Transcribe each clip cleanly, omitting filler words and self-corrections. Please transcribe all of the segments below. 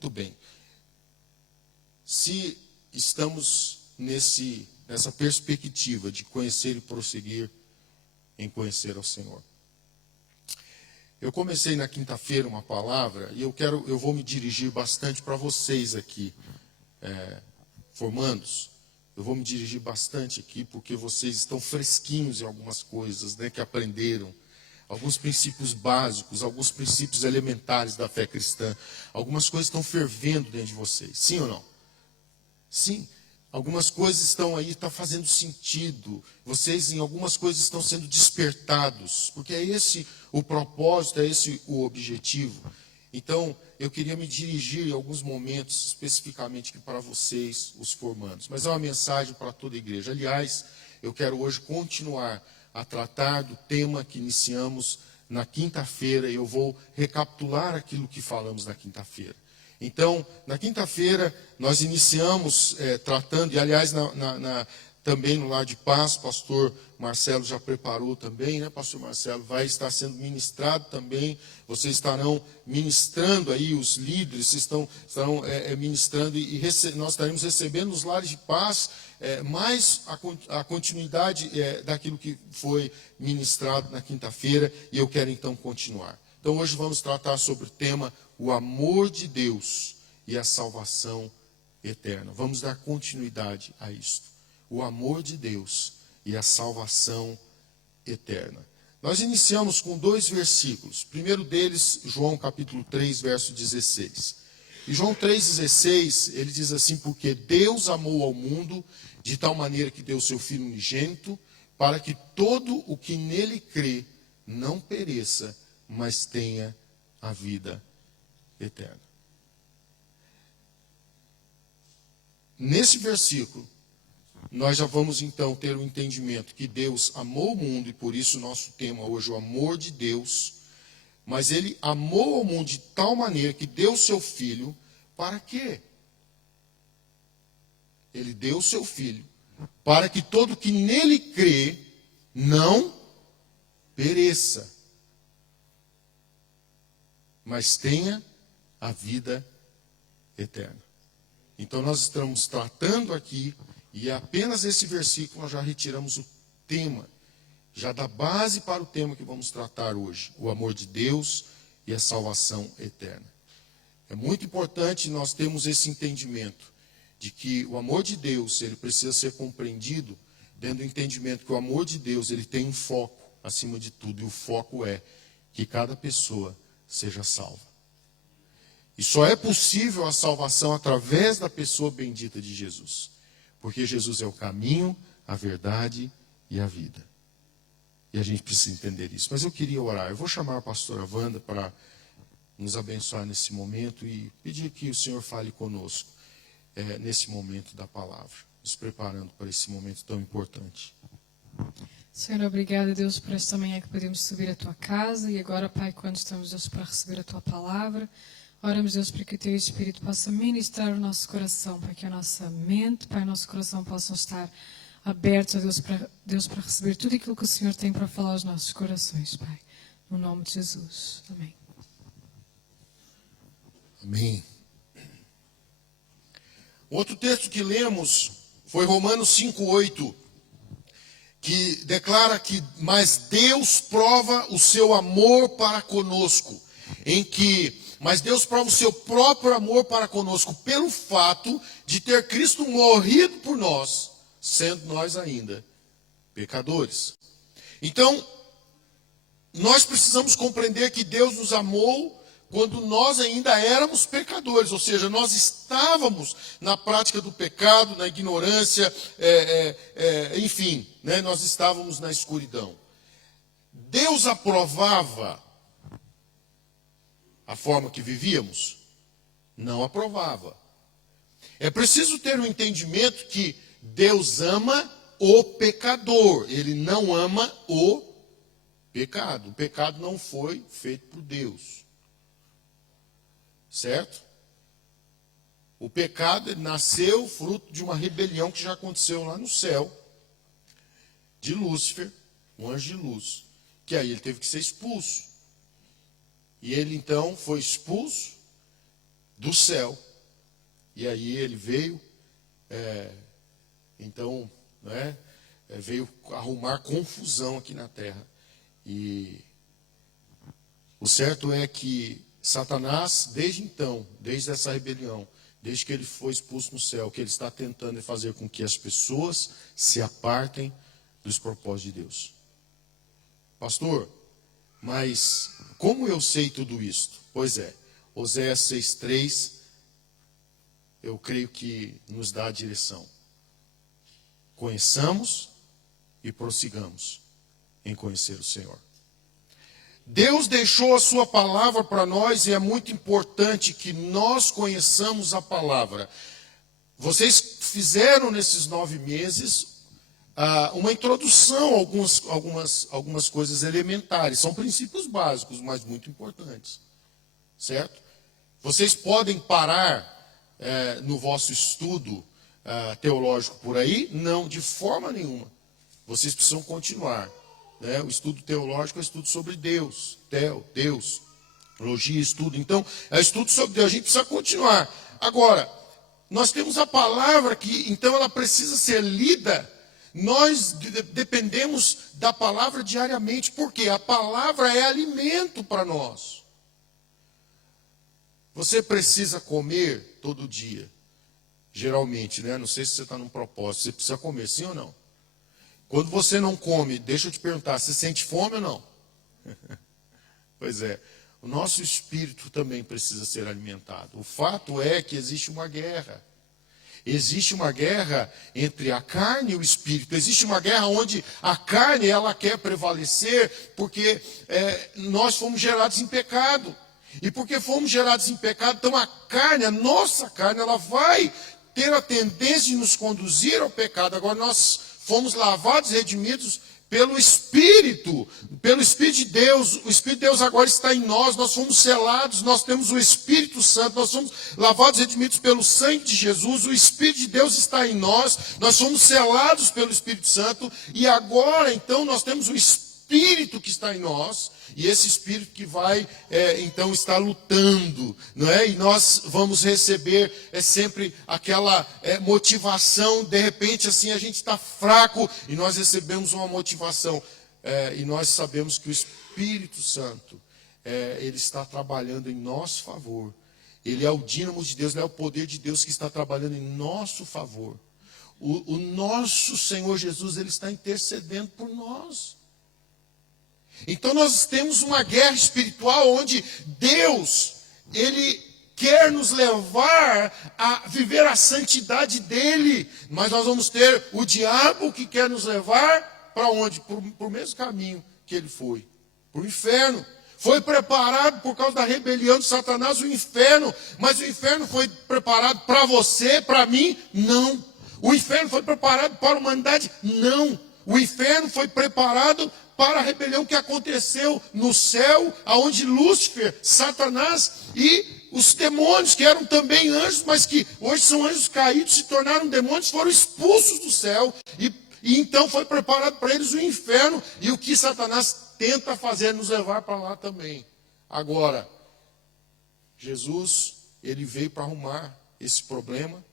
Muito bem. Se estamos nessa perspectiva de conhecer e prosseguir em conhecer ao Senhor. Eu comecei na quinta-feira uma palavra e eu vou me dirigir bastante para vocês aqui, formandos. Eu vou me dirigir bastante aqui porque vocês estão fresquinhos em algumas coisas, né, que aprenderam. Alguns princípios básicos, alguns princípios elementares da fé cristã. Algumas coisas estão fervendo dentro de vocês. Sim ou não? Sim. Algumas coisas estão aí, está fazendo sentido. Vocês, em algumas coisas, estão sendo despertados. Porque é esse o propósito, é esse o objetivo. Então, eu queria me dirigir em alguns momentos, especificamente aqui para vocês, os formandos. Mas é uma mensagem para toda a igreja. Aliás, eu quero hoje continuar a tratar do tema que iniciamos na quinta-feira. Eu vou recapitular aquilo que falamos na quinta-feira. Então, na quinta-feira, nós iniciamos tratando, e aliás, também no Lar de Paz, pastor Marcelo já preparou também, né, pastor Marcelo? Vai estar sendo ministrado também, vocês estarão ministrando aí, os líderes estarão ministrando, e nós estaremos recebendo nos Lares de Paz mais a continuidade daquilo que foi ministrado na quinta-feira, e eu quero então continuar. Então, hoje vamos tratar sobre o tema o amor de Deus e a salvação eterna. Vamos dar continuidade a isto. O amor de Deus e a salvação eterna. Nós iniciamos com 2 versículos. O primeiro deles, João capítulo 3, verso 16. E João 3,16, ele diz assim: porque Deus amou ao mundo de tal maneira que deu seu Filho unigênito, para que todo o que nele crê não pereça, mas tenha a vida eterna. Nesse versículo, nós já vamos então ter o entendimento que Deus amou o mundo, e por isso nosso tema hoje é o amor de Deus, mas Ele amou o mundo de tal maneira que deu seu Filho, para quê? Ele deu o seu Filho, para que todo que nele crê não pereça, mas tenha a vida eterna. Então nós estamos tratando aqui, e apenas esse versículo nós já retiramos o tema, já dá base para o tema que vamos tratar hoje, o amor de Deus e a salvação eterna. É muito importante nós termos esse entendimento de que o amor de Deus, ele precisa ser compreendido dentro do entendimento que o amor de Deus, ele tem um foco acima de tudo, e o foco é que cada pessoa seja salva. E só é possível a salvação através da pessoa bendita de Jesus. Porque Jesus é o caminho, a verdade e a vida. E a gente precisa entender isso. Mas eu queria orar. Eu vou chamar a pastora Wanda para nos abençoar nesse momento e pedir que o Senhor fale conosco nesse momento da palavra. Nos preparando para esse momento tão importante. Senhor, obrigada, Deus, por esta manhã que podemos subir a Tua casa. E agora, Pai, quando estamos, Deus, para receber a Tua palavra, oramos, Deus, para que o Teu Espírito possa ministrar o nosso coração, para que a nossa mente, Pai, o nosso coração possam estar abertos a Deus, para receber tudo aquilo que o Senhor tem para falar aos nossos corações, Pai. No nome de Jesus. Amém. Amém. Outro texto que lemos foi Romanos 5,8, que declara que, mas Deus prova o seu amor para conosco, mas Deus prova o seu próprio amor para conosco, pelo fato de ter Cristo morrido por nós, sendo nós ainda pecadores. Então, nós precisamos compreender que Deus nos amou quando nós ainda éramos pecadores, ou seja, nós estávamos na prática do pecado, na ignorância, enfim, né, nós estávamos na escuridão. Deus aprovava a forma que vivíamos? Não aprovava. É preciso ter um entendimento que Deus ama o pecador, Ele não ama o pecado. O pecado não foi feito por Deus. Certo? O pecado nasceu fruto de uma rebelião que já aconteceu lá no céu, de Lúcifer, um anjo de luz, que aí ele teve que ser expulso. E ele então foi expulso, do céu. E aí ele veio, então, né, veio arrumar confusão aqui na terra. E o certo é que Satanás, desde então, desde essa rebelião, desde que ele foi expulso no céu, o que ele está tentando é fazer com que as pessoas se apartem dos propósitos de Deus. Pastor, mas como eu sei tudo isto? Pois é, Oséias 6,3, eu creio que nos dá a direção. Conheçamos e prossigamos em conhecer o Senhor. Deus deixou a sua palavra para nós e é muito importante que nós conheçamos a palavra. Vocês fizeram nesses 9 meses uma introdução a algumas coisas elementares. São princípios básicos, mas muito importantes. Certo? Vocês podem parar no vosso estudo teológico por aí? Não, de forma nenhuma. Vocês precisam continuar. Né? O estudo teológico é estudo sobre Deus. Deus. Teologia, estudo. Então, é estudo sobre Deus. A gente precisa continuar. Agora, nós temos a palavra que, então, ela precisa ser lida. Nós dependemos da palavra diariamente. Por quê? A palavra é alimento para nós. Você precisa comer todo dia. Geralmente, né? Não sei se você está num propósito. Você precisa comer, sim ou não? Quando você não come, deixa eu te perguntar, você sente fome ou não? Pois é, o nosso espírito também precisa ser alimentado. O fato é que existe uma guerra. Existe uma guerra entre a carne e o espírito. Existe uma guerra onde a carne ela quer prevalecer porque nós fomos gerados em pecado. E porque fomos gerados em pecado, então a carne, a nossa carne, ela vai ter a tendência de nos conduzir ao pecado. Agora nós fomos lavados e redimidos pelo Espírito de Deus. O Espírito de Deus agora está em nós, nós fomos selados, nós temos o Espírito Santo, nós somos lavados e redimidos pelo sangue de Jesus, o Espírito de Deus está em nós fomos selados pelo Espírito Santo, e agora então nós temos o Espírito que está em nós, e esse Espírito que vai então estar lutando, não é? E nós vamos receber sempre aquela motivação, de repente assim a gente está fraco, e nós recebemos uma motivação, e nós sabemos que o Espírito Santo, ele está trabalhando em nosso favor, ele é o dínamo de Deus, ele é o poder de Deus que está trabalhando em nosso favor. O nosso Senhor Jesus, ele está intercedendo por nós. Então nós temos uma guerra espiritual onde Deus, ele quer nos levar a viver a santidade dele, mas nós vamos ter o diabo que quer nos levar para onde? Para o mesmo caminho que ele foi, para o inferno. Foi preparado por causa da rebelião de Satanás o inferno, mas o inferno foi preparado para você, para mim? Não. O inferno foi preparado para a humanidade? Não. O inferno foi preparado para a rebelião que aconteceu no céu, aonde Lúcifer, Satanás e os demônios, que eram também anjos, mas que hoje são anjos caídos, se tornaram demônios, foram expulsos do céu, e então foi preparado para eles o inferno, e o que Satanás tenta fazer é nos levar para lá também. Agora, Jesus, ele veio para arrumar esse problema,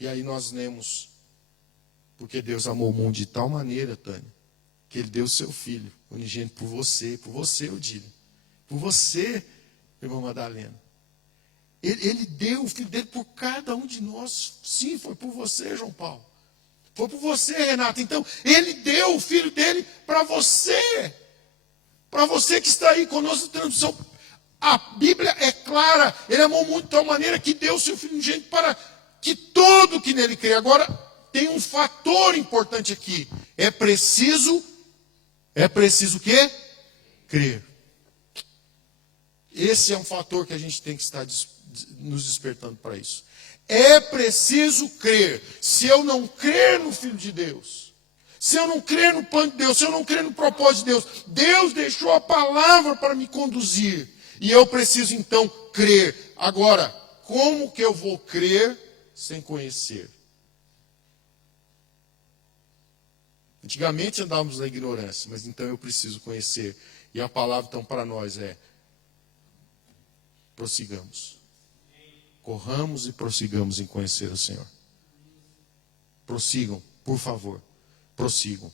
e aí nós lemos, porque Deus amou o mundo de tal maneira, Tânia, que ele deu o seu filho unigênito por você, Odílio, por você, irmã Madalena. Ele deu o filho dele por cada um de nós. Sim, foi por você, João Paulo. Foi por você, Renata. Então, ele deu o filho dele para você. Para você que está aí conosco na transmissão. A Bíblia é clara. Ele amou o mundo de tal maneira que deu o seu filho unigênito para que todo que nele crê. Agora, tem um fator importante aqui. É preciso o quê? Crer. Esse é um fator que a gente tem que estar nos despertando para isso. É preciso crer. Se eu não crer no Filho de Deus, se eu não crer no plano de Deus, se eu não crer no propósito de Deus, Deus deixou a palavra para me conduzir. E eu preciso então crer. Agora, como que eu vou crer sem conhecer? Antigamente andávamos na ignorância, mas então eu preciso conhecer. E a palavra então para nós é: prossigamos. corramos e prossigamos em conhecer o Senhor. Prossigam, por favor, prossigam.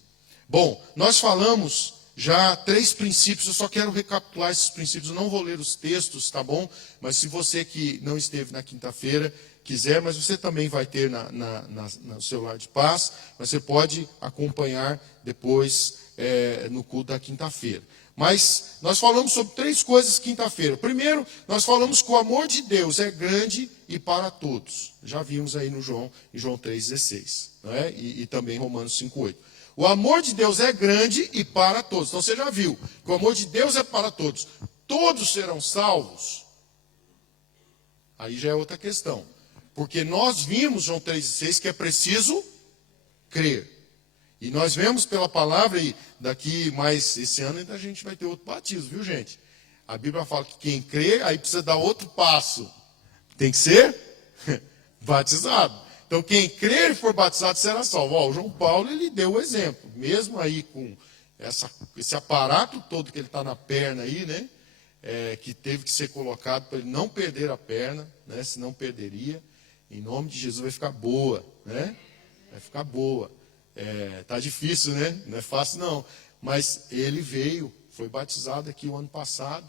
Bom, nós falamos já 3 princípios, eu só quero recapitular esses princípios, eu não vou ler os textos, tá bom? Mas se você que não esteve na quinta-feira quiser, mas você também vai ter no seu lar de paz, mas você pode acompanhar depois no culto da quinta-feira. Mas nós falamos sobre 3 coisas quinta-feira. Primeiro, nós falamos que o amor de Deus é grande e para todos. Já vimos aí em João 3,16, não é? E também em Romanos 5,8. O amor de Deus é grande e para todos. Então você já viu que o amor de Deus é para todos. Todos serão salvos? Aí já é outra questão. Porque nós vimos, João 3,16, que é preciso crer. E nós vemos pela palavra, e daqui mais esse ano ainda a gente vai ter outro batismo, viu gente? A Bíblia fala que quem crê, aí precisa dar outro passo. Tem que ser batizado. Então quem crer e for batizado será salvo. Ó, o João Paulo, ele deu o exemplo. Mesmo aí com esse aparato todo que ele está na perna aí, né? Que teve que ser colocado para ele não perder a perna, né? Senão perderia. Em nome de Jesus vai ficar boa, né? Vai ficar boa. Tá difícil, né? Não é fácil não. Mas ele veio, foi batizado aqui o ano passado,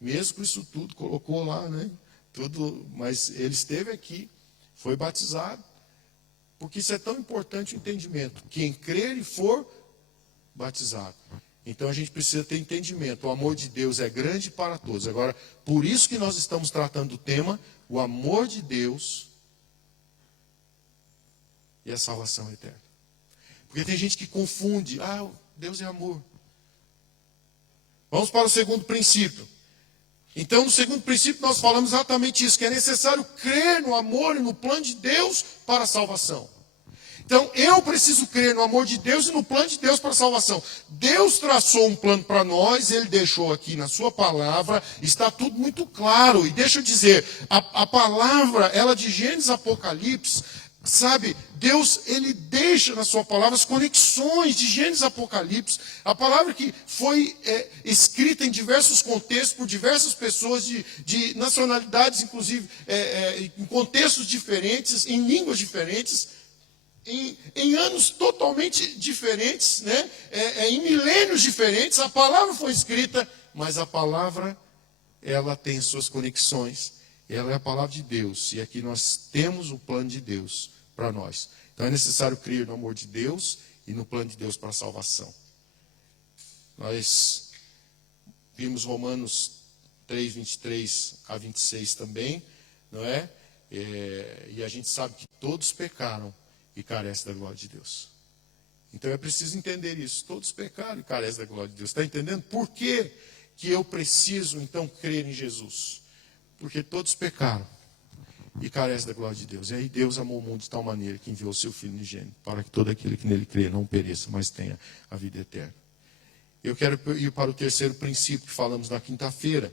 mesmo com isso tudo, colocou lá, né? Tudo, mas ele esteve aqui, foi batizado, porque isso é tão importante o entendimento. Quem crer e for batizado. Então a gente precisa ter entendimento. O amor de Deus é grande para todos. Agora, por isso que nós estamos tratando do tema, o amor de Deus e a salvação eterna. Porque tem gente que confunde. Deus é amor. Vamos para o segundo princípio. Então, no segundo princípio, nós falamos exatamente isso, que é necessário crer no amor e no plano de Deus para a salvação. Então, eu preciso crer no amor de Deus e no plano de Deus para a salvação. Deus traçou um plano para nós, Ele deixou aqui na sua palavra, está tudo muito claro. E deixa eu dizer, a palavra, ela de Gênesis a Apocalipse, sabe, Deus, Ele deixa na sua palavra as conexões de Gênesis a Apocalipse, a palavra que foi escrita em diversos contextos, por diversas pessoas de nacionalidades, inclusive, em contextos diferentes, em línguas diferentes, em anos totalmente diferentes, né? Em milênios diferentes, a palavra foi escrita, mas a palavra, ela tem suas conexões, ela é a palavra de Deus, e aqui nós temos o plano de Deus para nós. Então é necessário crer no amor de Deus e no plano de Deus para a salvação. Nós vimos Romanos 3, 23 a 26 também, não é? E a gente sabe que todos pecaram e carecem da glória de Deus. Então é preciso entender isso. Todos pecaram e carecem da glória de Deus. Está entendendo? Por que eu preciso então crer em Jesus? Porque todos pecaram e carecem da glória de Deus. E aí Deus amou o mundo de tal maneira que enviou o seu Filho unigênito, para que todo aquele que nele crê não pereça, mas tenha a vida eterna. Eu quero ir para o terceiro princípio que falamos na quinta-feira.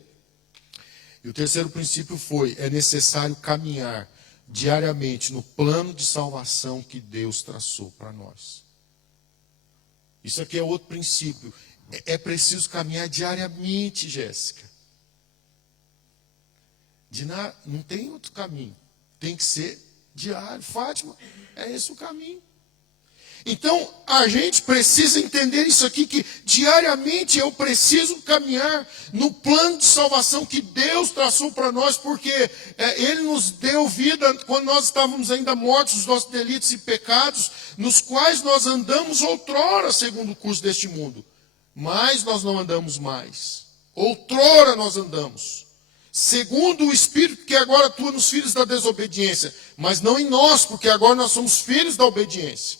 E o terceiro princípio é necessário caminhar diariamente no plano de salvação que Deus traçou para nós. Isso aqui é outro princípio. É preciso caminhar diariamente, Jéssica. Não tem outro caminho. Tem que ser diário. Fátima, é esse o caminho. Então, a gente precisa entender isso aqui, que diariamente eu preciso caminhar no plano de salvação que Deus traçou para nós, porque Ele nos deu vida quando nós estávamos ainda mortos dos nossos delitos e pecados, nos quais nós andamos outrora, segundo o curso deste mundo. Mas nós não andamos mais. Outrora nós andamos. Segundo o Espírito que agora atua nos filhos da desobediência, mas não em nós, porque agora nós somos filhos da obediência.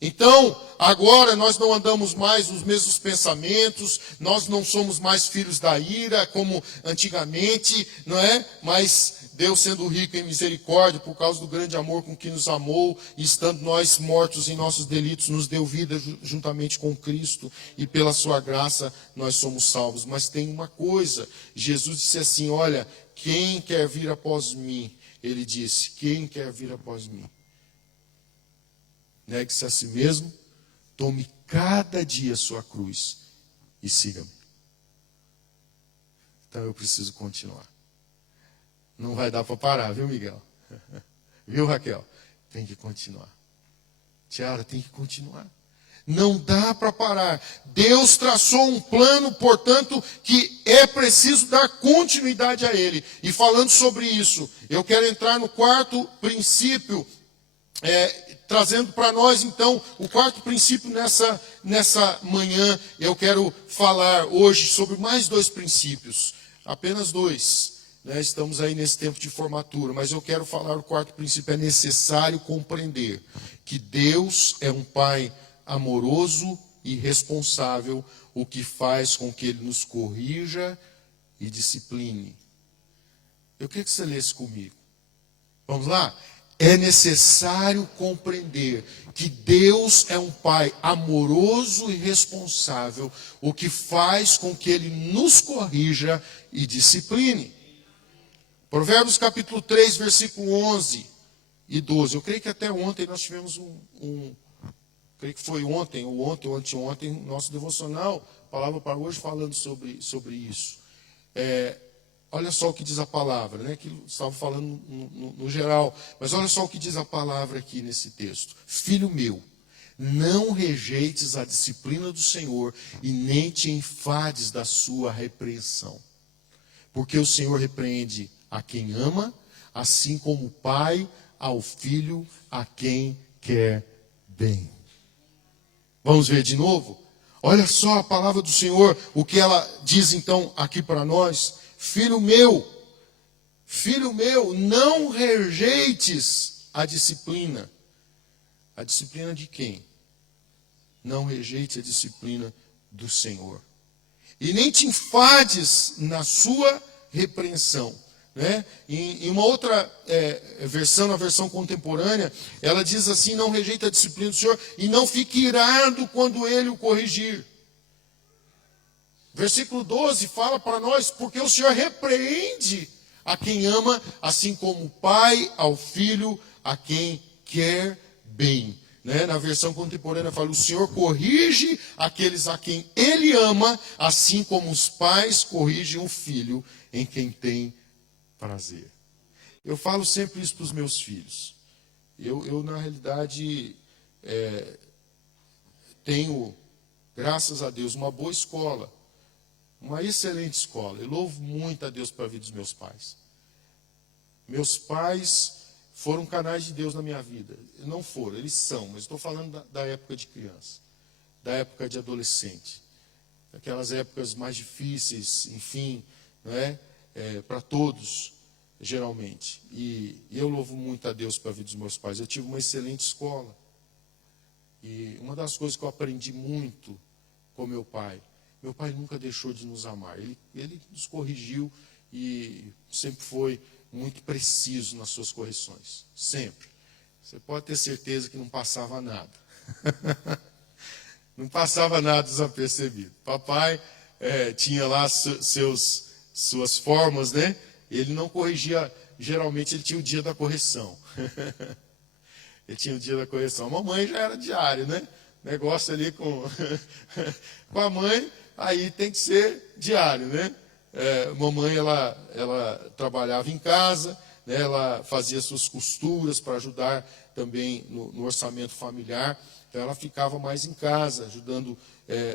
Então, agora nós não andamos mais nos mesmos pensamentos, nós não somos mais filhos da ira, como antigamente, não é? Mas Deus, sendo rico em misericórdia, por causa do grande amor com que nos amou, e estando nós mortos em nossos delitos, nos deu vida juntamente com Cristo, e pela sua graça nós somos salvos. Mas tem uma coisa, Jesus disse assim, olha, quem quer vir após mim? Ele disse, quem quer vir após mim? Negue-se a si mesmo, tome cada dia a sua cruz e siga-me. Então eu preciso continuar. Não vai dar para parar, viu, Miguel? Viu, Raquel? Tem que continuar. Tiara, tem que continuar. Não dá para parar. Deus traçou um plano, portanto, que é preciso dar continuidade a ele. E falando sobre isso, eu quero entrar no quarto princípio, trazendo para nós, então, o quarto princípio nessa manhã. Eu quero falar hoje sobre mais 2 princípios. Apenas 2. Estamos aí nesse tempo de formatura, mas eu quero falar o quarto princípio. É necessário compreender que Deus é um Pai amoroso e responsável, o que faz com que Ele nos corrija e discipline. Eu queria que você lesse comigo. Vamos lá? É necessário compreender que Deus é um Pai amoroso e responsável, o que faz com que Ele nos corrija e discipline. Provérbios capítulo 3, versículo 11 e 12. Eu creio que até ontem nós tivemos creio que foi ontem ou anteontem, nosso devocional, palavra para hoje, falando sobre isso. Olha só o que diz a palavra, né? Que estava falando no geral, mas olha só o que diz a palavra aqui nesse texto. Filho meu, não rejeites a disciplina do Senhor e nem te enfades da sua repreensão. Porque o Senhor repreende a quem ama, assim como o pai ao filho a quem quer bem. Vamos ver de novo? Olha só a palavra do Senhor, o que ela diz então aqui para nós. Filho meu, não rejeites a disciplina. A disciplina de quem? Não rejeite a disciplina do Senhor. E nem te enfades na sua repreensão. Né? Em uma outra versão, na versão contemporânea, ela diz assim: não rejeite a disciplina do Senhor e não fique irado quando Ele o corrigir. Versículo 12 fala para nós: porque o Senhor repreende a quem ama, assim como o pai ao filho a quem quer bem. Né? Na versão contemporânea fala: o Senhor corrige aqueles a quem Ele ama, assim como os pais corrigem o filho em quem tem prazer. Eu falo sempre isso para os meus filhos. Eu na realidade, tenho, graças a Deus, uma boa escola. Uma excelente escola. Eu louvo muito a Deus pela vida dos meus pais. Meus pais foram canais de Deus na minha vida. Não foram, eles são, mas estou falando da época de criança, da época de adolescente, daquelas épocas mais difíceis, enfim, não é? Para todos, geralmente. E eu louvo muito a Deus pela vida dos meus pais. Eu tive uma excelente escola. E uma das coisas que eu aprendi muito com meu pai nunca deixou de nos amar. Ele nos corrigiu e sempre foi muito preciso nas suas correções. Sempre. Você pode ter certeza que não passava nada. Não passava nada desapercebido. Papai tinha lá suas formas, né? Ele não corrigia, geralmente ele tinha o dia da correção. Ele tinha o dia da correção. A mamãe já era diário, né? Negócio ali com a mãe, aí tem que ser diário, né? Mamãe, ela trabalhava em casa, né? Ela fazia suas costuras para ajudar também no orçamento familiar. Então ela ficava mais em casa, ajudando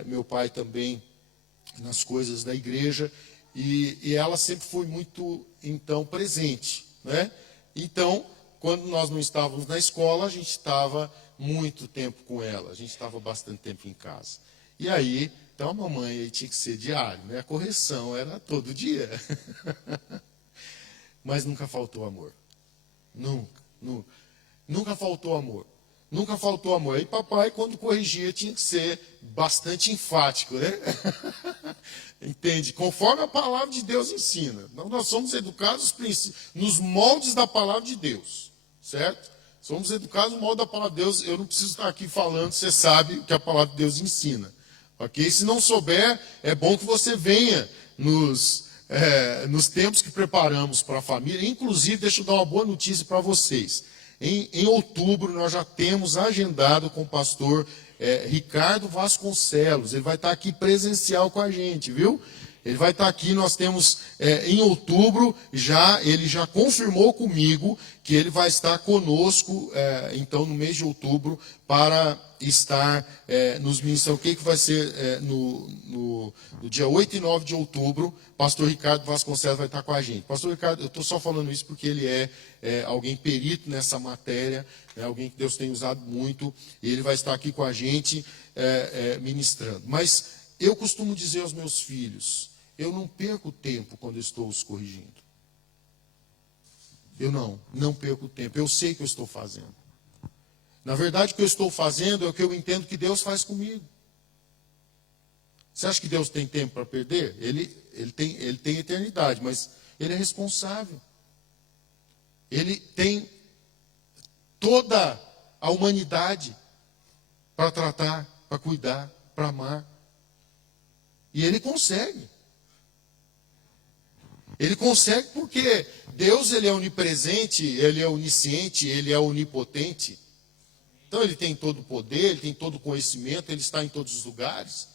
meu pai também nas coisas da igreja. E ela sempre foi muito, então, presente, né? Então, quando nós não estávamos na escola, a gente estava muito tempo com ela, a gente estava bastante tempo em casa. E aí, então a mamãe aí tinha que ser diário, né? A correção era todo dia. Mas nunca faltou amor. Nunca faltou amor. Nunca faltou amor. Aí papai, quando corrigia, tinha que ser bastante enfático, né? Entende? Conforme a palavra de Deus ensina. Nós somos educados nos moldes da palavra de Deus. Certo? Somos educados no molde da palavra de Deus. Eu não preciso estar aqui falando, você sabe o que a palavra de Deus ensina. Ok? Se não souber, é bom que você venha nos tempos que preparamos para a família. Inclusive, deixa eu dar uma boa notícia para vocês. Em outubro, nós já temos agendado com o pastor Ricardo Vasconcelos. Ele vai estar aqui presencial com a gente, viu? Ele vai estar aqui, nós temos em outubro, ele já confirmou comigo que ele vai estar conosco, então, no mês de outubro, para estar nos ministrando. O que vai ser no dia 8 e 9 de outubro, pastor Ricardo Vasconcelos vai estar com a gente. Pastor Ricardo, eu estou só falando isso porque ele é alguém perito nessa matéria, alguém que Deus tem usado muito, e ele vai estar aqui com a gente ministrando. Mas eu costumo dizer aos meus filhos, eu não perco tempo quando eu estou os corrigindo. Eu não perco tempo. Eu sei o que eu estou fazendo. Na verdade, o que eu estou fazendo é o que eu entendo que Deus faz comigo. Você acha que Deus tem tempo para perder? Ele tem eternidade, mas Ele é responsável. Ele tem toda a humanidade para tratar, para cuidar, para amar. E Ele consegue. Ele consegue porque Deus, Ele é onipresente, Ele é onisciente, Ele é onipotente. Então Ele tem todo o poder, Ele tem todo o conhecimento, Ele está em todos os lugares.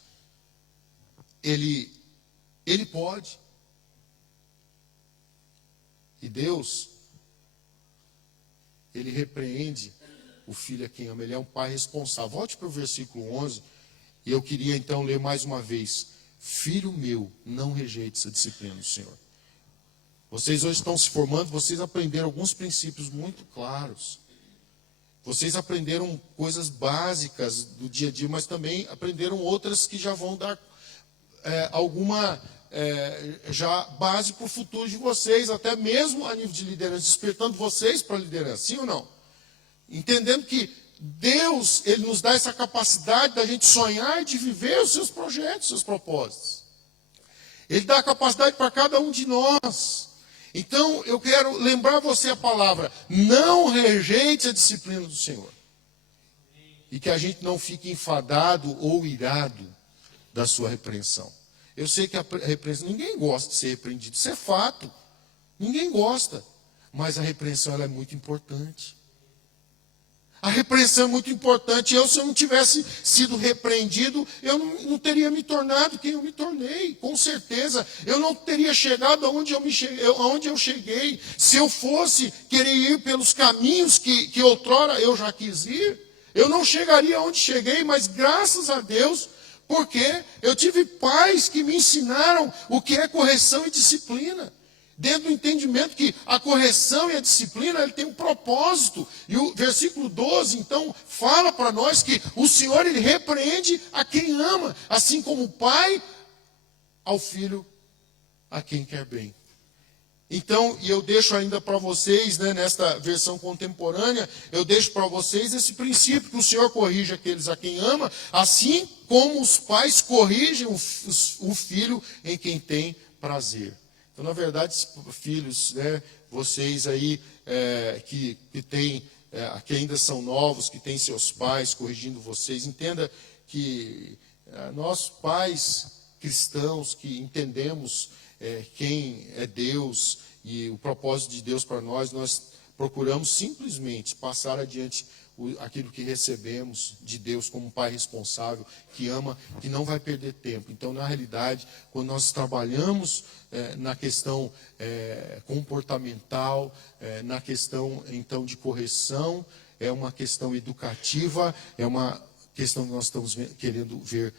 Ele pode. E Deus, Ele repreende o filho a quem ama. Ele é um pai responsável. Volte para o versículo 11. E eu queria então ler mais uma vez. Filho meu, não rejeite a disciplina do Senhor. Vocês hoje estão se formando, vocês aprenderam alguns princípios muito claros. Vocês aprenderam coisas básicas do dia a dia, mas também aprenderam outras que já vão dar alguma já base para o futuro de vocês, até mesmo a nível de liderança, despertando vocês para a liderança, sim ou não? Entendendo que Deus, Ele nos dá essa capacidade da gente sonhar e de viver os seus projetos, os seus propósitos. Ele dá a capacidade para cada um de nós. Então, eu quero lembrar você a palavra, não rejeite a disciplina do Senhor. E que a gente não fique enfadado ou irado da sua repreensão. Eu sei que a repreensão, ninguém gosta de ser repreendido, isso é fato. Ninguém gosta. Mas a repreensão ela é muito importante. A repreensão é muito importante. Se eu não tivesse sido repreendido, eu não teria me tornado quem eu me tornei. Com certeza. Eu não teria chegado aonde eu cheguei. Se eu fosse querer ir pelos caminhos que outrora eu já quis ir, eu não chegaria aonde cheguei, mas graças a Deus, porque eu tive pais que me ensinaram o que é correção e disciplina. Dentro do entendimento que a correção e a disciplina ele tem um propósito. E o versículo 12, então, fala para nós que o Senhor ele repreende a quem ama, assim como o pai ao filho a quem quer bem. Então, e eu deixo ainda para vocês, nesta versão contemporânea, eu deixo para vocês esse princípio que o Senhor corrige aqueles a quem ama, assim como os pais corrigem o filho em quem tem prazer. Então, na verdade, filhos, vocês aí que ainda são novos, que têm seus pais corrigindo vocês, entenda que nós pais cristãos que entendemos quem é Deus e o propósito de Deus para nós procuramos simplesmente passar adiante aquilo que recebemos de Deus como um pai responsável, que ama, que não vai perder tempo. Então, na realidade, quando nós trabalhamos na questão comportamental, na questão, então, de correção, é uma questão educativa, é uma questão que nós estamos querendo ver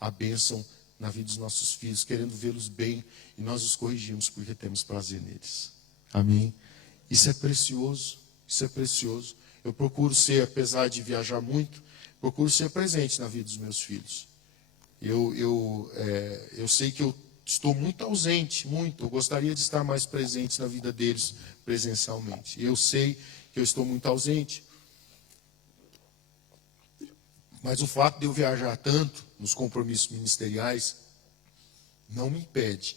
a bênção na vida dos nossos filhos, querendo vê-los bem, e nós os corrigimos porque temos prazer neles. Amém? Isso é precioso, isso é precioso. Eu procuro ser, apesar de viajar muito, procuro ser presente na vida dos meus filhos. Eu sei que eu estou muito ausente, muito. Eu gostaria de estar mais presente na vida deles presencialmente. Eu sei que eu estou muito ausente. Mas o fato de eu viajar tanto nos compromissos ministeriais não me impede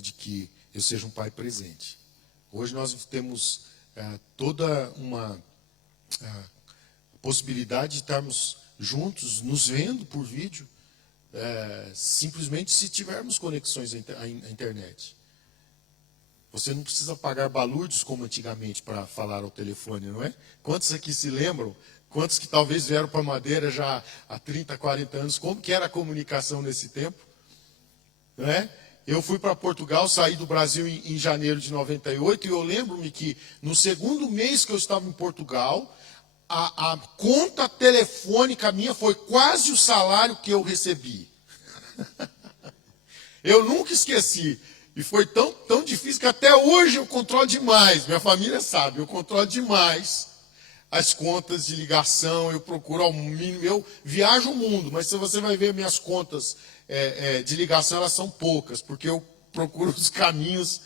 de que eu seja um pai presente. Hoje nós temos toda uma possibilidade de estarmos juntos, nos vendo por vídeo, simplesmente se tivermos conexões à internet. Você não precisa pagar balúrdios como antigamente para falar ao telefone, não é? Quantos aqui se lembram? Quantos que talvez vieram para Madeira já há 30, 40 anos? Como que era a comunicação nesse tempo? né? Eu fui para Portugal, saí do Brasil em janeiro de 98, e eu lembro-me que no segundo mês que eu estava em Portugal, a conta telefônica minha foi quase o salário que eu recebi. Eu nunca esqueci. E foi tão difícil que até hoje eu controlo demais. Minha família sabe, eu controlo demais as contas de ligação. Eu procuro ao mínimo. Eu viajo o mundo, mas se você vai ver minhas contas de ligação, elas são poucas, porque eu procuro os caminhos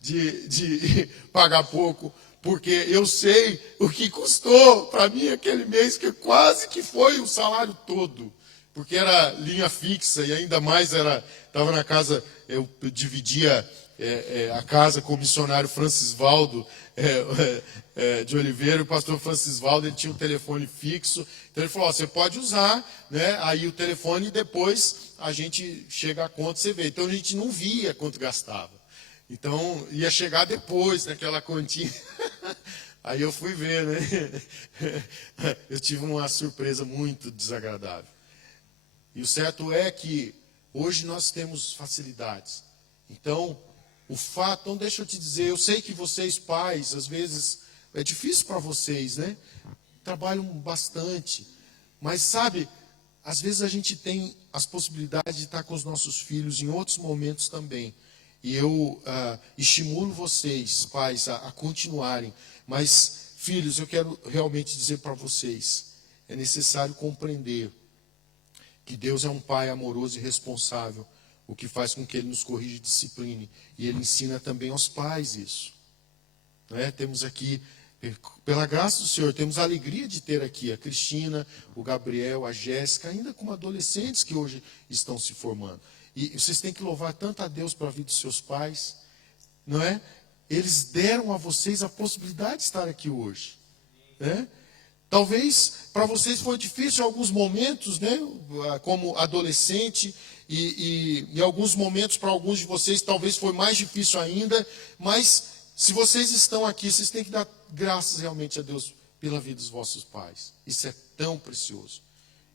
de pagar pouco, porque eu sei o que custou para mim aquele mês, que quase que foi o salário todo. Porque era linha fixa e ainda mais estava na casa, eu dividia a casa com o missionário Francisvaldo de Oliveira. O pastor Francisvaldo, ele tinha um telefone fixo, então ele falou, você pode usar, né, aí o telefone, e depois a gente chega a conta, você vê. Então a gente não via quanto gastava. Então ia chegar depois naquela continha. Aí eu fui ver, né? Eu tive uma surpresa muito desagradável. E o certo é que hoje nós temos facilidades. Então, então deixa eu te dizer, eu sei que vocês pais, às vezes, é difícil para vocês, né? Trabalham bastante. Mas sabe, às vezes a gente tem as possibilidades de estar com os nossos filhos em outros momentos também. E eu estimulo vocês, pais, a continuarem. Mas, filhos, eu quero realmente dizer para vocês, é necessário compreender que Deus é um pai amoroso e responsável, o que faz com que Ele nos corrija e discipline. E Ele ensina também aos pais isso. Né? Temos aqui, pela graça do Senhor, temos a alegria de ter aqui a Cristina, o Gabriel, a Jéssica, ainda como adolescentes que hoje estão se formando. E vocês têm que louvar tanto a Deus pela vida dos seus pais, não é? Eles deram a vocês a possibilidade de estar aqui hoje, né? Talvez para vocês foi difícil em alguns momentos, né? Como adolescente, e em alguns momentos para alguns de vocês talvez foi mais difícil ainda, mas se vocês estão aqui, vocês têm que dar graças realmente a Deus pela vida dos vossos pais. Isso é tão precioso,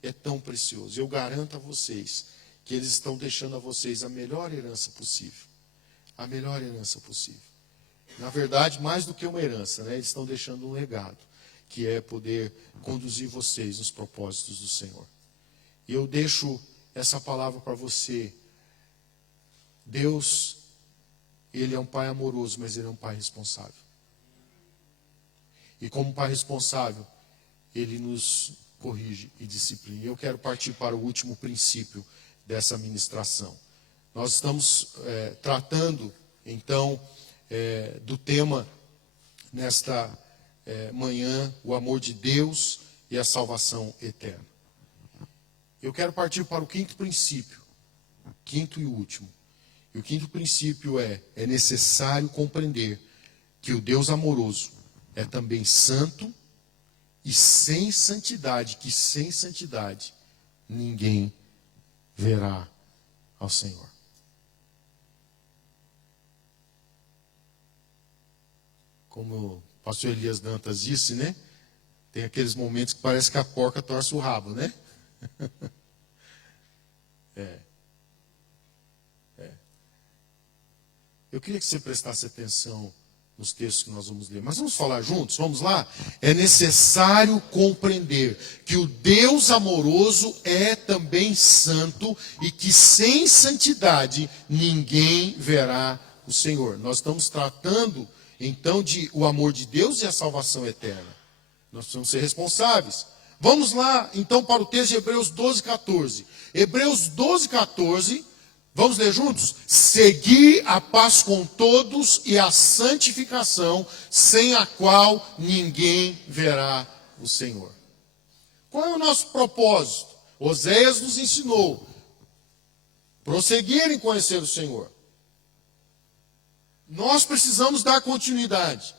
é tão precioso. Eu garanto a vocês que eles estão deixando a vocês a melhor herança possível, a melhor herança possível. Na verdade, mais do que uma herança, né? Eles estão deixando um legado, que é poder conduzir vocês nos propósitos do Senhor. E eu deixo essa palavra para você. Deus, Ele é um pai amoroso, mas Ele é um pai responsável. E como pai responsável, Ele nos corrige e disciplina. E eu quero partir para o último princípio dessa ministração. Nós estamos tratando, então, do tema nesta manhã, o amor de Deus e a salvação eterna. Eu quero partir para o quinto princípio, quinto e último. E o quinto princípio é necessário compreender que o Deus amoroso é também santo e sem santidade, que sem santidade ninguém verá ao Senhor. Como o pastor Elias Dantas disse, né? Tem aqueles momentos que parece que a porca torce o rabo, né? Eu queria que você prestasse atenção nos textos que nós vamos ler. Mas vamos falar juntos? Vamos lá? É necessário compreender que o Deus amoroso é também santo e que sem santidade ninguém verá o Senhor. Nós estamos tratando, então, de o amor de Deus e a salvação eterna. Nós precisamos ser responsáveis. Vamos lá, então, para o texto de Hebreus 12, 14. Hebreus 12, 14... Vamos ler juntos? Seguir a paz com todos e a santificação, sem a qual ninguém verá o Senhor. Qual é o nosso propósito? Oséias nos ensinou: prosseguir em conhecer o Senhor. Nós precisamos dar continuidade.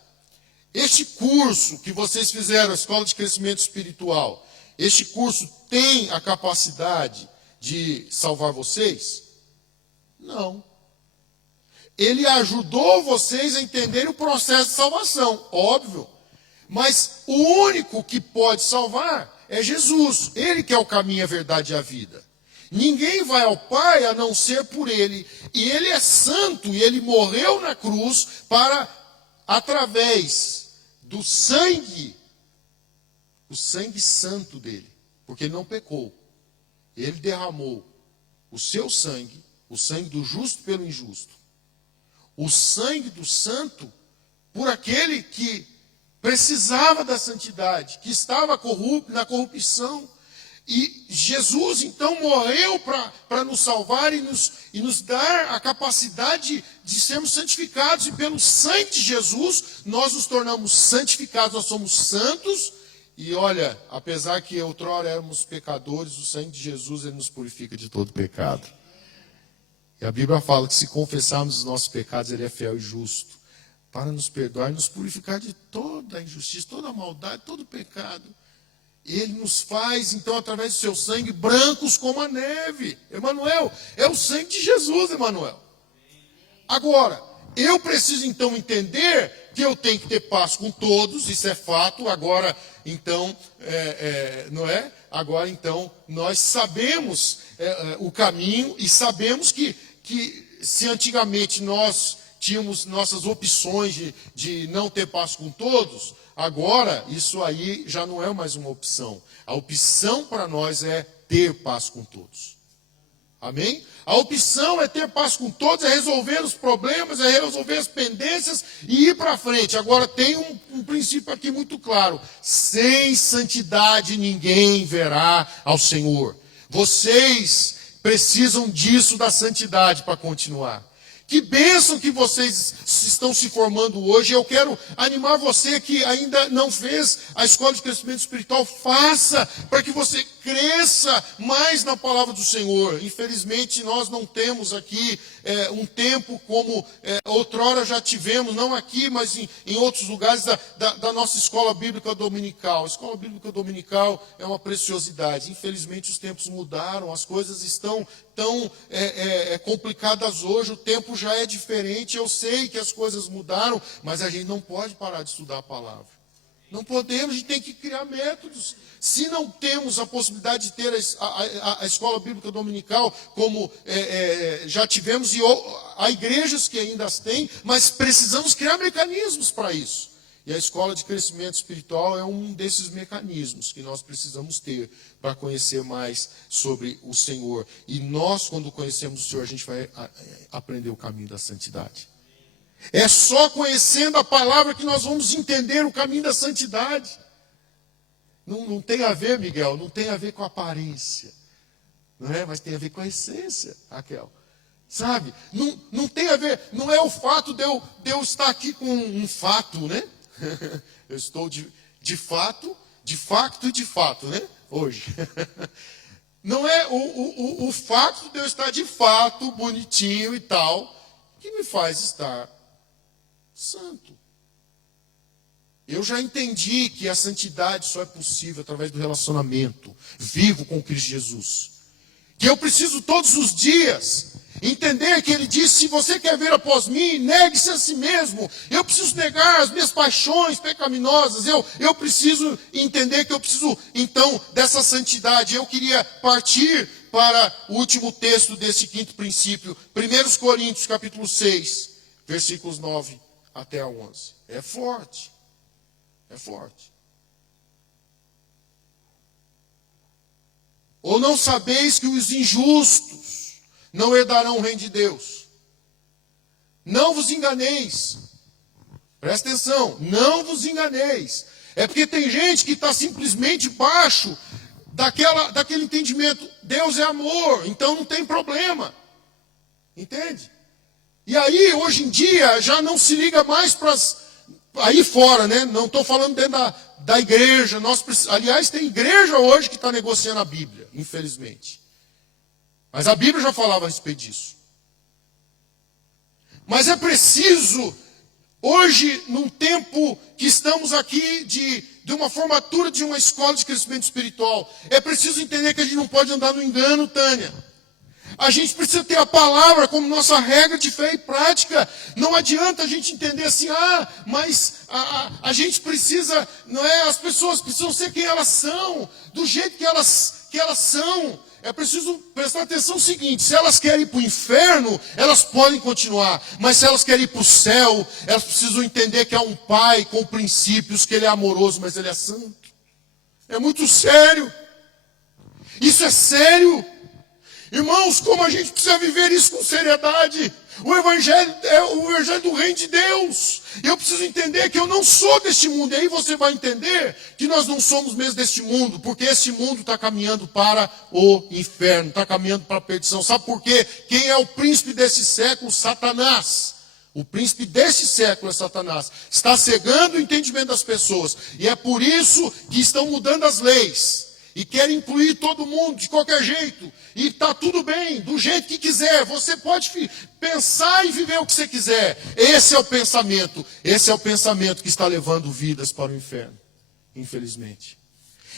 Este curso que vocês fizeram, a Escola de Crescimento Espiritual, este curso tem a capacidade de salvar vocês? Não. Ele ajudou vocês a entenderem o processo de salvação, óbvio. Mas o único que pode salvar é Jesus. Ele que é o caminho, a verdade e a vida. Ninguém vai ao Pai a não ser por ele. E ele é santo, e ele morreu na cruz para, através do sangue, o sangue santo dele, porque ele não pecou. Ele derramou o seu sangue, o sangue do justo pelo injusto, o sangue do santo por aquele que precisava da santidade, que estava na corrupção. E Jesus, então, morreu para nos salvar e nos dar a capacidade de sermos santificados. E pelo sangue de Jesus, nós nos tornamos santificados, nós somos santos. E olha, apesar que outrora éramos pecadores, o sangue de Jesus ele nos purifica de todo pecado. E a Bíblia fala que se confessarmos os nossos pecados, ele é fiel e justo para nos perdoar e nos purificar de toda a injustiça, toda a maldade, todo o pecado. Ele nos faz, então, através do seu sangue, brancos como a neve. Emanuel, é o sangue de Jesus, Emanuel. Agora, eu preciso, então, entender que eu tenho que ter paz com todos, isso é fato. Agora, então, não é? Agora, então, nós sabemos o caminho e sabemos que se antigamente nós tínhamos nossas opções de não ter paz com todos, agora isso aí já não é mais uma opção. A opção para nós é ter paz com todos. Amém? A opção é ter paz com todos, é resolver os problemas, é resolver as pendências e ir para frente. Agora tem um princípio aqui muito claro: sem santidade ninguém verá ao Senhor. Vocês precisam disso, da santidade, para continuar. Que bênção que vocês estão se formando hoje. Eu quero animar você que ainda não fez a escola de crescimento espiritual. Faça, para que você cresça mais na palavra do Senhor. Infelizmente, nós não temos aqui um tempo como outrora já tivemos, não aqui, mas em outros lugares da nossa escola bíblica dominical. A escola bíblica dominical é uma preciosidade. Infelizmente, os tempos mudaram, as coisas estão tão complicadas hoje, o tempo já é diferente. Eu sei que as coisas mudaram, mas a gente não pode parar de estudar a palavra. Não podemos, a gente tem que criar métodos. Se não temos a possibilidade de ter a escola bíblica dominical, como já tivemos, e há igrejas que ainda as têm, mas precisamos criar mecanismos para isso. E a escola de crescimento espiritual é um desses mecanismos que nós precisamos ter para conhecer mais sobre o Senhor. E nós, quando conhecemos o Senhor, a gente vai aprender o caminho da santidade. É só conhecendo a palavra que nós vamos entender o caminho da santidade. Não tem a ver, Miguel, não tem a ver com a aparência, não é? Mas tem a ver com a essência, Raquel. Sabe? Não tem a ver, não é o fato de eu estar aqui com um fato, né? Eu estou de fato, né? Hoje. Não é o fato de eu estar de fato, bonitinho e tal, que me faz estar santo. Eu já entendi que a santidade só é possível através do relacionamento vivo com Cristo Jesus. Que eu preciso todos os dias entender que ele disse: se você quer vir após mim, negue-se a si mesmo. Eu preciso negar as minhas paixões pecaminosas. Eu preciso entender que eu preciso, então, dessa santidade. Eu queria partir para o último texto desse quinto princípio. 1 Coríntios, capítulo 6, versículos 9 até 11. É forte. É forte. Ou não sabeis que os injustos não herdarão o reino de Deus? Não vos enganeis. Presta atenção, não vos enganeis. É porque tem gente que está simplesmente baixo daquele entendimento. Deus é amor, então não tem problema. Entende? E aí, hoje em dia, já não se liga mais para as... Aí fora, né? Não estou falando dentro da igreja. Aliás, tem igreja hoje que está negociando a Bíblia, infelizmente. Mas a Bíblia já falava a respeito disso. Mas é preciso, hoje, num tempo que estamos aqui de uma formatura de uma escola de crescimento espiritual, é preciso entender que a gente não pode andar no engano, Tânia. A gente precisa ter a palavra como nossa regra de fé e prática. Não adianta a gente entender assim, mas a gente precisa, não é? As pessoas precisam ser quem elas são, do jeito que elas são. é preciso prestar atenção no seguinte: se elas querem ir para o inferno, elas podem continuar. Mas se elas querem ir para o céu, elas precisam entender que há um Pai com princípios, que Ele é amoroso, mas Ele é santo. É muito sério. Isso é sério. Irmãos, como a gente precisa viver isso com seriedade. O Evangelho é o Evangelho do Reino de Deus. E eu preciso entender que eu não sou deste mundo. E aí você vai entender que nós não somos mesmo deste mundo. Porque esse mundo está caminhando para o inferno. Está caminhando para a perdição. Sabe por quê? Quem é o príncipe desse século? Satanás. O príncipe desse século é Satanás. Está cegando o entendimento das pessoas. E é por isso que estão mudando as leis. E querem incluir todo mundo de qualquer jeito. E está tudo bem, do jeito que quiser. Você pode pensar e viver o que você quiser. Esse é o pensamento. Esse é o pensamento que está levando vidas para o inferno. Infelizmente.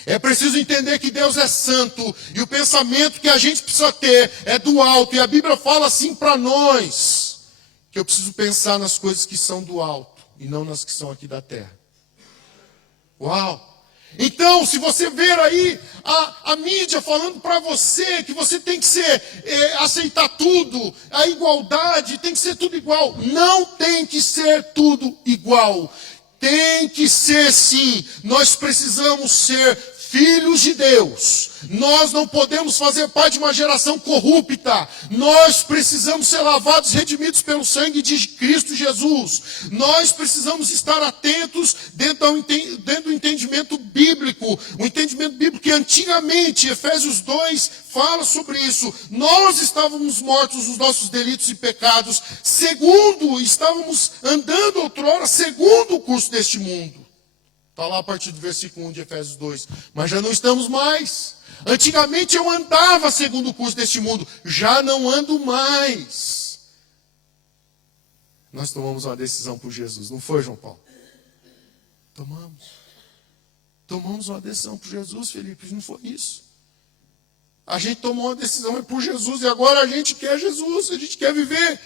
É preciso entender que Deus é santo. E o pensamento que a gente precisa ter é do alto. E a Bíblia fala assim para nós. Que eu preciso pensar nas coisas que são do alto. E não nas que são aqui da terra. Uau! Então, se você ver aí a mídia falando para você que você tem que aceitar tudo, a igualdade, tem que ser tudo igual. Não tem que ser tudo igual. Tem que ser sim. Nós precisamos ser filhos de Deus. Nós não podemos fazer parte de uma geração corrupta. Nós precisamos ser lavados, redimidos pelo sangue de Cristo Jesus. Nós precisamos estar atentos dentro do entendimento bíblico. O entendimento bíblico que antigamente, Efésios 2, fala sobre isso. Nós estávamos mortos nos nossos delitos e pecados. Estávamos andando outrora segundo o curso deste mundo. Está lá a partir do versículo 1 de Efésios 2. Mas já não estamos mais. Antigamente eu andava segundo o curso deste mundo. Já não ando mais. Nós tomamos uma decisão por Jesus. Não foi, João Paulo? Tomamos. Tomamos uma decisão por Jesus, Felipe. Não foi isso. A gente tomou uma decisão por Jesus. E agora a gente quer Jesus. A gente quer viver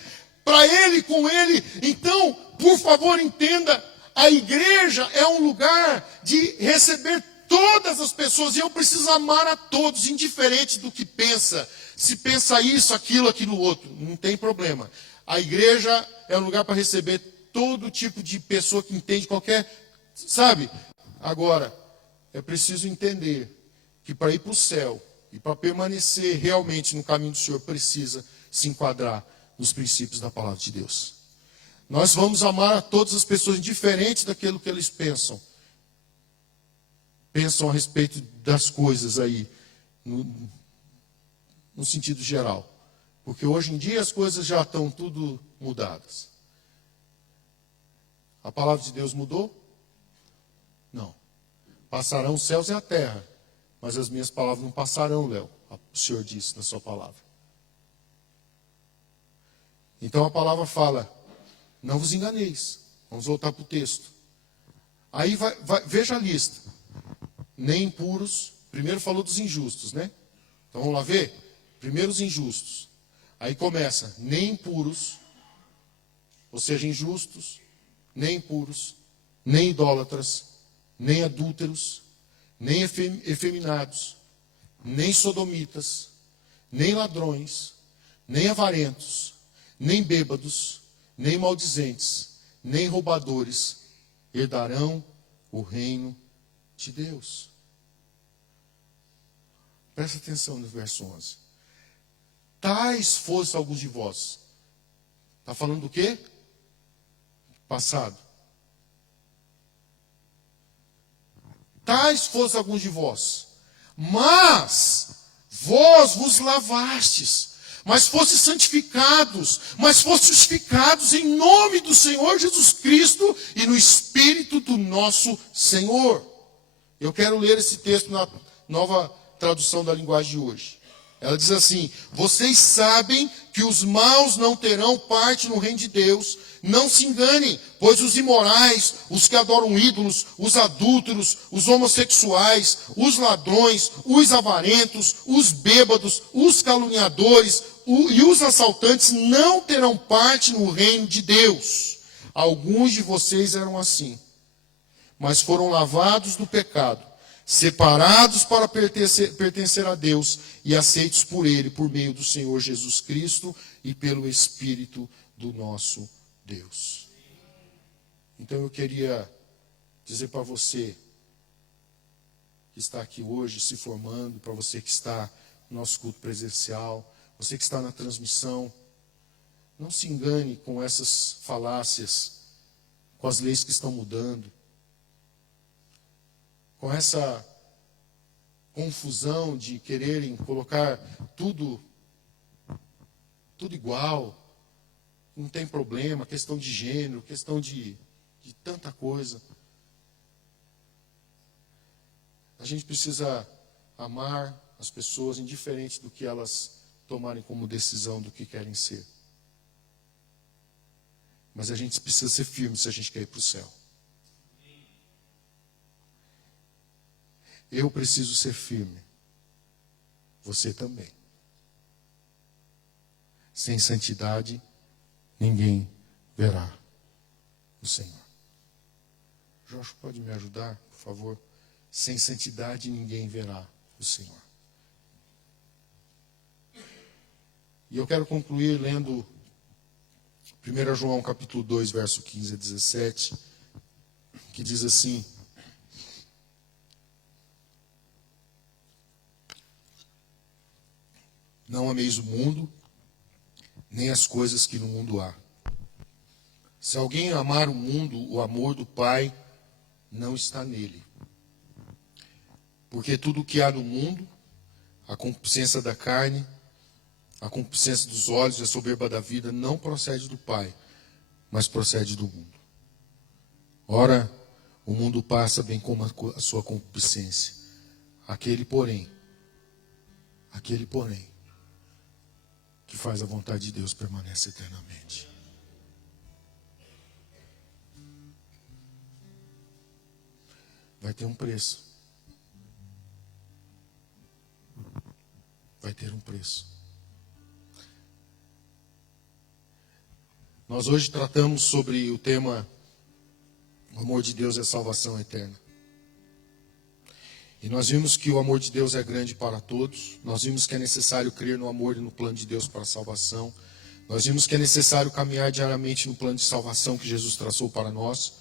para Ele, com Ele. Então, por favor, entenda. A igreja é um lugar de receber todas as pessoas. E eu preciso amar a todos, indiferente do que pensa. Se pensa isso, aquilo outro. Não tem problema. A igreja é um lugar para receber todo tipo de pessoa que entende qualquer... Sabe? Agora, é preciso entender que para ir para o céu e para permanecer realmente no caminho do Senhor, precisa se enquadrar nos princípios da palavra de Deus. Nós vamos amar a todas as pessoas, indiferente daquilo que eles pensam. Pensam a respeito das coisas aí, no sentido geral. Porque hoje em dia as coisas já estão tudo mudadas. A palavra de Deus mudou? Não. Passarão os céus e a terra, mas as minhas palavras não passarão, Léo. O Senhor disse na sua palavra. Então a palavra fala... Não vos enganeis. Vamos voltar para o texto. Aí veja a lista. Nem impuros. Primeiro falou dos injustos, né? Então vamos lá ver. Primeiro os injustos. Aí começa. Nem impuros. Ou seja, injustos. Nem impuros. Nem idólatras. Nem adúlteros. Nem efeminados. Nem sodomitas. Nem ladrões. Nem avarentos. Nem bêbados. Nem maldizentes, nem roubadores, herdarão o reino de Deus. Presta atenção no verso 11. Tais fossem alguns de vós. Está falando do quê? Passado. Tais fossem alguns de vós. Mas vós vos lavastes. Mas fossem santificados, mas fossem justificados em nome do Senhor Jesus Cristo e no Espírito do nosso Senhor. Eu quero ler esse texto na nova tradução da linguagem de hoje. Ela diz assim: vocês sabem que os maus não terão parte no reino de Deus. Não se enganem, pois os imorais, os que adoram ídolos, os adúlteros, os homossexuais, os ladrões, os avarentos, os bêbados, os caluniadores e os assaltantes não terão parte no reino de Deus. Alguns de vocês eram assim, mas foram lavados do pecado, separados para pertencer a Deus e aceitos por Ele, por meio do Senhor Jesus Cristo e pelo Espírito do nosso Deus. Então eu queria dizer para você que está aqui hoje se formando, para você que está no nosso culto presencial, você que está na transmissão, não se engane com essas falácias, com as leis que estão mudando, com essa confusão de quererem colocar tudo igual, não tem problema, questão de gênero, questão de tanta coisa. A gente precisa amar as pessoas, indiferente do que elas tomarem como decisão do que querem ser. Mas a gente precisa ser firme se a gente quer ir para o céu. Eu preciso ser firme. Você também. Sem santidade, ninguém verá o Senhor. Jorge, pode me ajudar, por favor? Sem santidade, ninguém verá o Senhor. E eu quero concluir lendo 1 João capítulo 2, verso 15 a 17, que diz assim: não ameis o mundo, nem as coisas que no mundo há. Se alguém amar o mundo, o amor do Pai não está nele. Porque tudo o que há no mundo, a concupiscência da carne, a concupiscência dos olhos e a soberba da vida, não procede do Pai, mas procede do mundo. Ora, o mundo passa bem como a sua concupiscência. Aquele, porém, que faz a vontade de Deus permanece eternamente. Vai ter um preço. Vai ter um preço. Nós hoje tratamos sobre o tema o amor de Deus é salvação eterna. E nós vimos que o amor de Deus é grande para todos. Nós vimos que é necessário crer no amor e no plano de Deus para a salvação. Nós vimos que é necessário caminhar diariamente no plano de salvação que Jesus traçou para nós.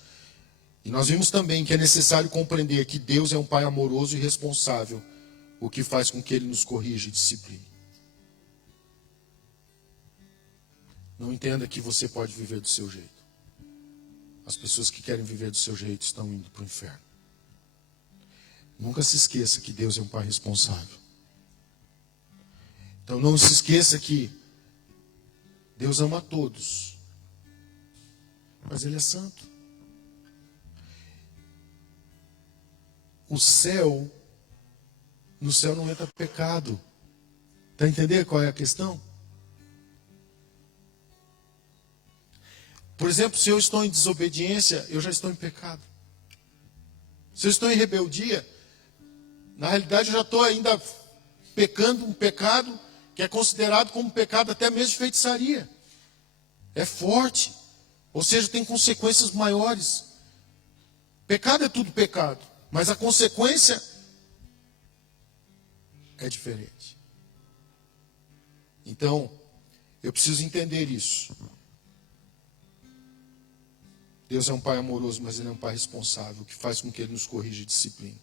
E nós vimos também que é necessário compreender que Deus é um Pai amoroso e responsável, o que faz com que Ele nos corrija e discipline. Não entenda que você pode viver do seu jeito. As pessoas que querem viver do seu jeito estão indo para o inferno. Nunca se esqueça que Deus é um Pai responsável. Então não se esqueça que Deus ama a todos, mas Ele é santo. No céu não entra pecado. Está entendendo qual é a questão? Por exemplo, se eu estou em desobediência, eu já estou em pecado. Se eu estou em rebeldia, na realidade eu já estou ainda pecando um pecado que é considerado como pecado até mesmo de feitiçaria. É forte. Ou seja, tem consequências maiores. Pecado é tudo pecado, mas a consequência é diferente. Então, eu preciso entender isso. Deus é um Pai amoroso, mas Ele é um Pai responsável, que faz com que Ele nos corrija e discipline.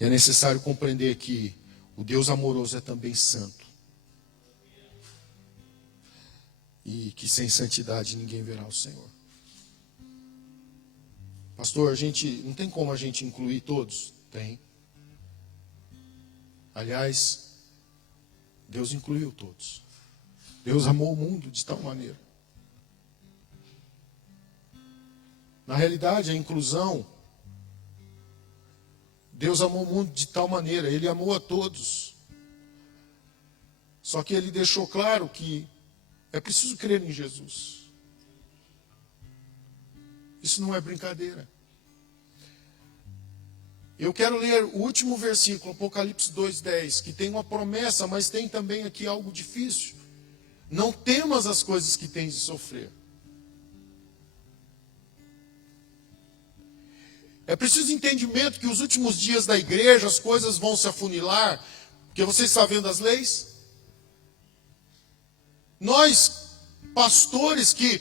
E é necessário compreender que o Deus amoroso é também santo. E que sem santidade ninguém verá o Senhor. Pastor, não tem como a gente incluir todos? Tem. Aliás, Deus incluiu todos. Deus amou o mundo de tal maneira. Na realidade, a inclusão, Deus amou o mundo de tal maneira, Ele amou a todos. Só que Ele deixou claro que é preciso crer em Jesus. Isso não é brincadeira. Eu quero ler o último versículo, Apocalipse 2:10, que tem uma promessa, mas tem também aqui algo difícil. Não temas as coisas que tens de sofrer. É preciso entendimento que os últimos dias da igreja as coisas vão se afunilar, porque você está vendo as leis. Nós, pastores que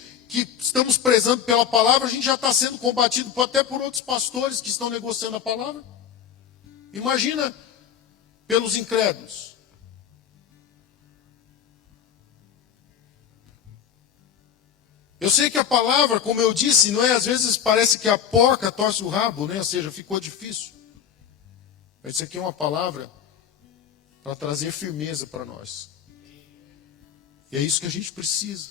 estamos prezando pela palavra, a gente já está sendo combatido até por outros pastores que estão negociando a palavra. Imagina pelos incrédulos. Eu sei que a palavra, como eu disse, não é, às vezes parece que a porca torce o rabo, né? Ou seja, ficou difícil. Mas isso aqui é uma palavra para trazer firmeza para nós. E é isso que a gente precisa.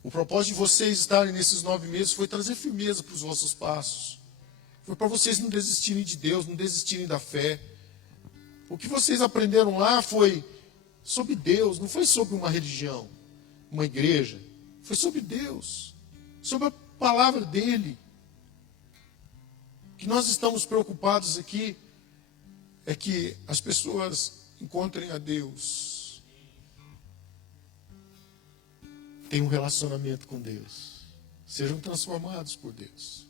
O propósito de vocês estarem nesses 9 meses foi trazer firmeza para os vossos passos. Foi para vocês não desistirem de Deus, não desistirem da fé. O que vocês aprenderam lá foi sobre Deus, não foi sobre uma religião, uma igreja. Foi sobre Deus, sobre a palavra dele. O que nós estamos preocupados aqui é que as pessoas encontrem a Deus, tenham um relacionamento com Deus, sejam transformados por Deus.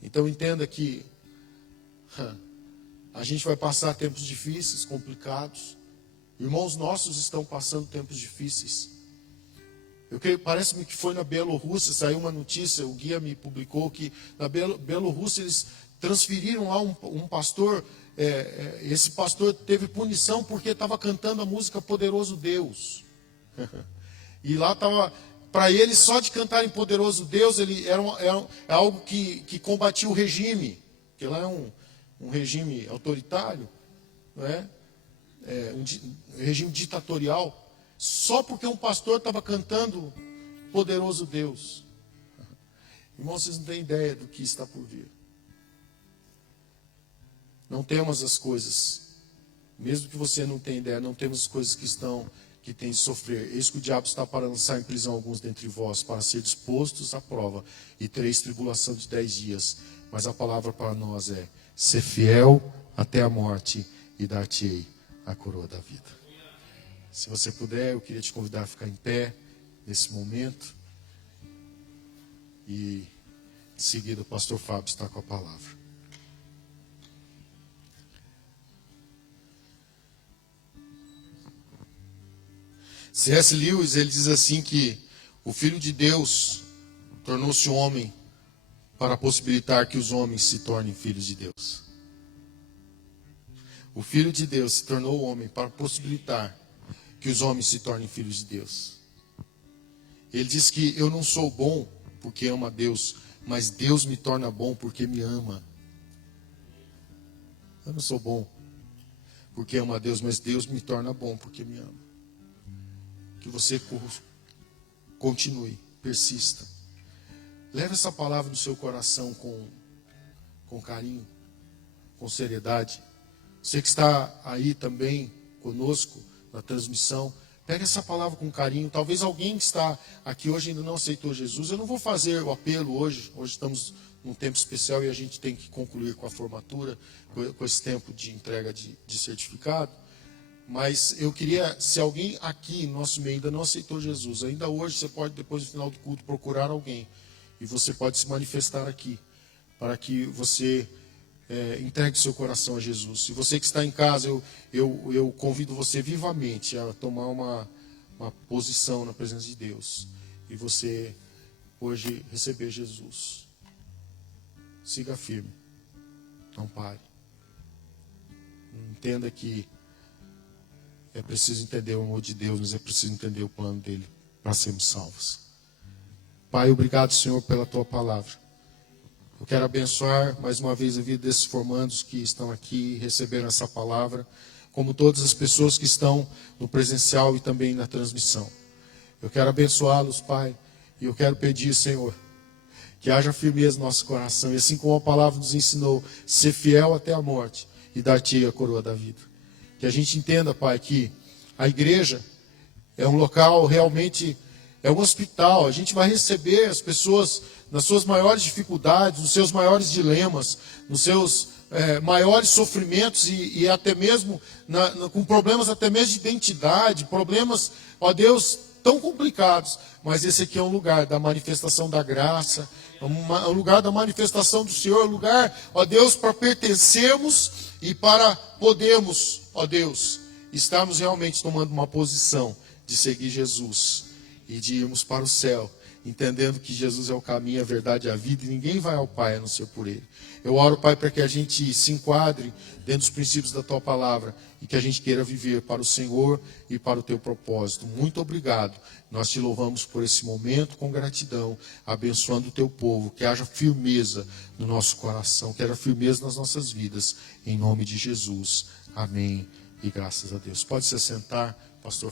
Então entenda que a gente vai passar tempos difíceis, complicados. Irmãos nossos estão passando tempos difíceis. Parece-me que foi na Bielorrússia, saiu uma notícia, o guia me publicou que na Bielorrússia eles transferiram lá um pastor, esse pastor teve punição porque estava cantando a música Poderoso Deus. E lá estava, para eles só de cantarem Poderoso Deus, era algo que combatia o regime, porque lá é um regime autoritário, não é? Um regime ditatorial. Só porque um pastor estava cantando Poderoso Deus. Irmãos, vocês não têm ideia do que está por vir. Não temos as coisas, mesmo que você não tenha ideia, não temos as coisas que têm de sofrer. Eis que o diabo está para lançar em prisão alguns dentre vós, para ser dispostos à prova, e tereis tribulação de 10 dias. Mas a palavra para nós é: ser fiel até a morte, e dar-te-ei a coroa da vida. Se você puder, eu queria te convidar a ficar em pé nesse momento. E em seguida o pastor Fábio está com a palavra. C.S. Lewis, ele diz assim que o Filho de Deus tornou-se homem para possibilitar que os homens se tornem filhos de Deus. O Filho de Deus se tornou homem para possibilitar que os homens se tornem filhos de Deus. Ele diz que eu não sou bom porque amo a Deus, mas Deus me torna bom porque me ama. Eu não sou bom porque amo a Deus, mas Deus me torna bom porque me ama. Que você continue, persista. Leve essa palavra no seu coração com carinho, com seriedade. Você que está aí também conosco na transmissão, pega essa palavra com carinho. Talvez alguém que está aqui hoje ainda não aceitou Jesus. Eu não vou fazer o apelo hoje. Hoje estamos num tempo especial e a gente tem que concluir com a formatura, com esse tempo de entrega de certificado. Mas eu queria, se alguém aqui no nosso meio ainda não aceitou Jesus, ainda hoje você pode, depois do final do culto, procurar alguém. E você pode se manifestar aqui, para que você entregue seu coração a Jesus. Se você que está em casa, eu convido você vivamente a tomar uma posição na presença de Deus. E você hoje receber Jesus. Siga firme. Não pare. Entenda que é preciso entender o amor de Deus, mas é preciso entender o plano dele para sermos salvos. Pai, obrigado, Senhor, pela tua palavra. Eu quero abençoar mais uma vez a vida desses formandos que estão aqui e receberam essa palavra, como todas as pessoas que estão no presencial e também na transmissão. Eu quero abençoá-los, Pai, e eu quero pedir, Senhor, que haja firmeza no nosso coração, e assim como a palavra nos ensinou, ser fiel até a morte e dar-te a coroa da vida. Que a gente entenda, Pai, que a igreja é um local realmente, é um hospital. A gente vai receber as pessoas nas suas maiores dificuldades, nos seus maiores dilemas, nos seus maiores sofrimentos e até mesmo com problemas até mesmo de identidade, problemas, ó Deus, tão complicados, mas esse aqui é um lugar da manifestação da graça, é um lugar da manifestação do Senhor, um lugar, ó Deus, para pertencermos e para podermos, ó Deus, estarmos realmente tomando uma posição de seguir Jesus e de irmos para o céu, entendendo que Jesus é o caminho, a verdade e a vida, e ninguém vai ao Pai a não ser por Ele. Eu oro, Pai, para que a gente se enquadre dentro dos princípios da Tua Palavra e que a gente queira viver para o Senhor e para o Teu propósito. Muito obrigado. Nós Te louvamos por esse momento com gratidão, abençoando o Teu povo, que haja firmeza no nosso coração, que haja firmeza nas nossas vidas, em nome de Jesus. Amém e graças a Deus. Pode se assentar, pastor.